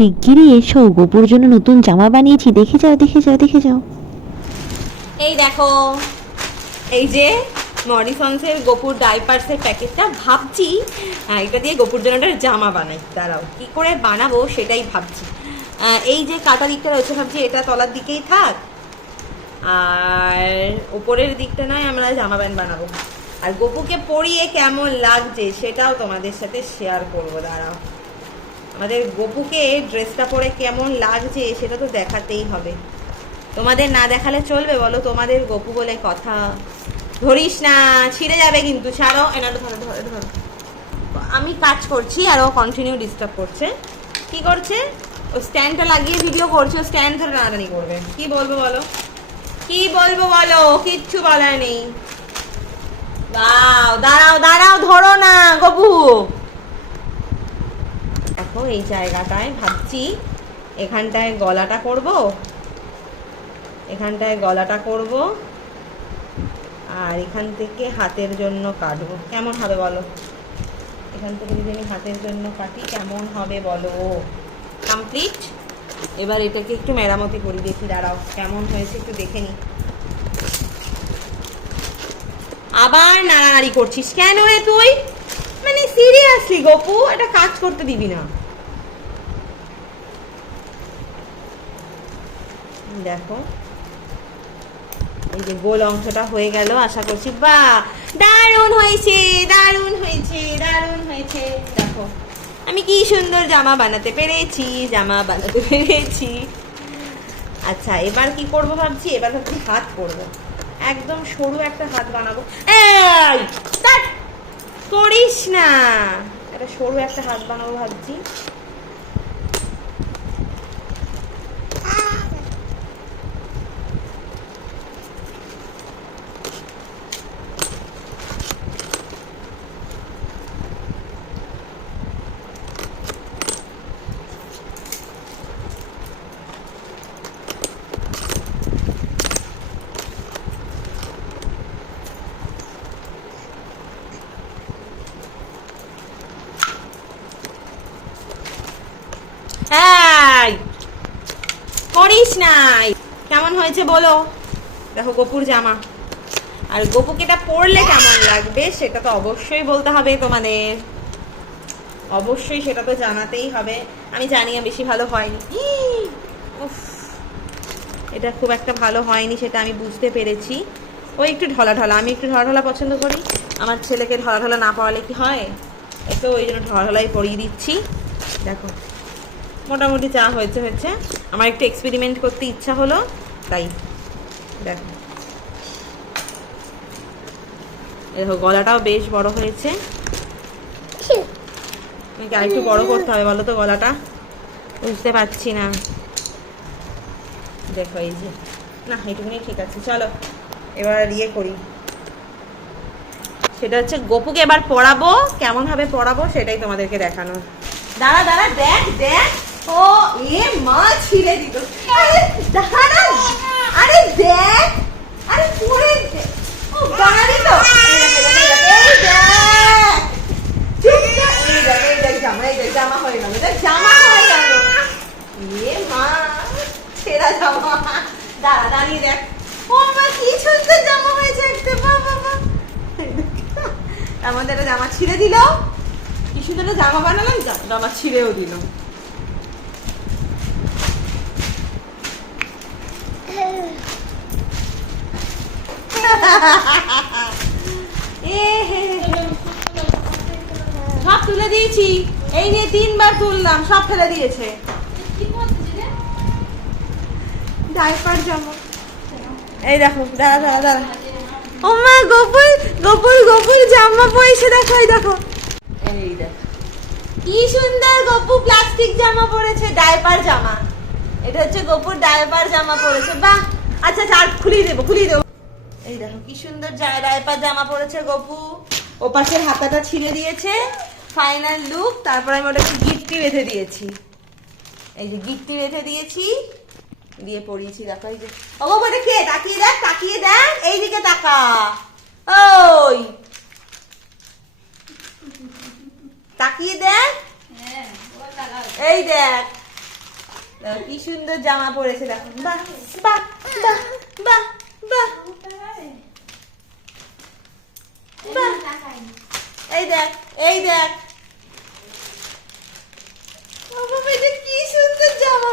শিগগিরই এসো, গোপুর জন্য নতুন জামা বানিয়েছি। দেখে যাও দেখে যাও দেখে যাও। এই দেখো, এই যে মরিসন্সের গোপুর ডাইপার্সের প্যাকেটটা, ভাবছি এটা দিয়ে গোপুর জন্য একটা জামা বানাই। দাঁড়াও, কি করে বানাবো সেটাই ভাবছি। এই যে কাটা দিকটা রয়েছে, ভাবছি এটা তলার দিকেই থাক। আর উপরের দিকটা নয়, আমরা জামা প্যান্ট বানাবো। আর গোপুকে পরিয়ে কেমন লাগছে সেটাও তোমাদের সাথে শেয়ার করব, দাঁড়াও। আমাদের গোপুকে ড্রেসটা পরে কেমন লাগছে সেটা তো দেখাতেই হবে। তোমাদের না দেখালে চলবে বলো, তোমাদের গপু বলে কথা। ধরিস না, ছিঁড়ে যাবে কিন্তু, ছাড়ো। এনাটা ধরো ধরো ধরো। আমি কাজ করছি আর ও কন্টিনিউ ডিস্টার্ব করছে। কি করছে? ও স্ট্যান্ডটা লাগিয়ে ভিডিও করছে, ও স্ট্যান্ড ধরে টানাটানি করবে। কি বলব বলো? কি বলব বলো? কিচ্ছু বলার নেই। দাঁড়াও দাঁড়াও দাঁড়াও, ধরো না, গপু। দেখো, এই জায়গাটায় ভাবছি এখানটায় গলাটা করব। এখানটায় গলাটা করব। আর এখান থেকে হাতের জন্য কাটবো। কেমন হবে বলো? এখান থেকে যদি আমি হাতের জন্য কাটি, কেমন হবে বলো? কমপ্লিট এবার এটাকে একটু মেরামতি করি, দেখি, দাঁড়াও, কেমন হয়েছে একটু দেখে নি। আবার নাড়ানাড়ি করছিস কেন রে তুই? মানে সিরিয়াসলি গপু এটা কাজ করতে দিবি না। দেখো। এই যে গোল অংশটা হয়ে গেল, আশা করছি বা, দারুণ হয়েছে দারুণ হয়েছে দারুণ হয়েছে। দেখো, আমি কি সুন্দর জামা বানাতে পেরেছি, জামা বানাতে পেরেছি। আচ্ছা এবার কি করব ভাবছি? এবার ভাবছি হাত করব। একদম সরু একটা হাত বানাবো। করিস না। একটা সরু একটা হাত বানাবো ভাবছি এই করিস নাই। কেমন হয়েছে বলো? দেখো গোপুর জামা। আর গোপুকে এটা পরলে কেমন লাগবে সেটা তো অবশ্যই বলতে হবে তোমাদের। অবশ্যই সেটা তো জানাতেই হবে। আমি জানি বেশি ভালো হয়নি। এটা খুব একটা ভালো হয়নি সেটা আমি বুঝতে পেরেছি। ওই একটু ঢলা ঢলা, আমি একটু ঢলা ঢলা পছন্দ করি। আমার ছেলেকে ঢলা ঢলা না পড়ালে কি হয়? একে ওই জন্য ঢলা ঢলাই পরিয়ে দিচ্ছি। দেখো। মোটামুটি চা হয়েছে হয়েছে। আমার একটু এক্সপেরিমেন্ট করতে ইচ্ছা হলো, তাই। দেখো। দেখো, গলাটাও বেশ বড় হয়েছে। আরেকটু বড় করতে হবে বলো তো গলাটা। বুঝতে পারছি না। দেখো, এই যে। না এইটুকুনি ঠিক আছে, চলো। এবার ইয়ে করি। সেটা হচ্ছে, গপুকে এবার পড়াবো কেমন ভাবে পড়াবো সেটাই তোমাদেরকে দেখানো দাঁড়া দাঁড়া, দেখ দেখ। ও, এ মা ছিঁড়ে দিল। দাঁড়া আরে দেখ, আরে পড়ে ও, দাঁড়াবি তো। জামা জামা হয়ে মা, ছেঁড়া জামা। দাঁড়া, দাঁড়িয়ে দেখ। ও কি সুন্দর জামা হয়েছে একটা। বাবা আমাদের জামা ছিঁড়ে দিল। কি সুন্দর জামা বানালাম, জামা ছিঁড়েও দিল। সব তুলে দিয়েছি। এই নিয়ে তিনবার তুললাম সব ফেলে দিয়েছে। ডাইপার জামা এই দেখো দাঁড়া দাঁড়া দাঁড়া। ও মা গোপুর গোপুর গোপুর জামা পরেছে দেখো এই দেখো। এই দেখো। কি সুন্দর গপু প্লাস্টিক জামা পরেছে ডাইপার জামা। এটা হচ্ছে গপুর ডাইপার জামা পরেছে বাহ! আচ্ছা আচ্ছা আর খুলিয়ে দেবো খুলিয়ে দেবো। এই দেখো কি সুন্দর ডাইপার জামা পরেছে গপু। ও পাশের হাতাটা ছিঁড়ে দিয়েছে ফাইনাল লুক তারপর আমি ওটাকে গিফটি বেঁধে দিয়েছি। এই যে গিফটি বেঁধে দিয়েছি দিয়ে পরিয়েছি দেখো এই যে। ও বাবা এটা কে? তাকিয়ে দেখ তাকিয়ে দেখ এইদিকে তাকা। ওই! তাকিয়ে দেখ। এই দেখ দেখো, কি সুন্দর জামা পরেছে, দেখো। বাহ বাহ বাহ বাহ এই দেখ, এই কি সুন্দর জামা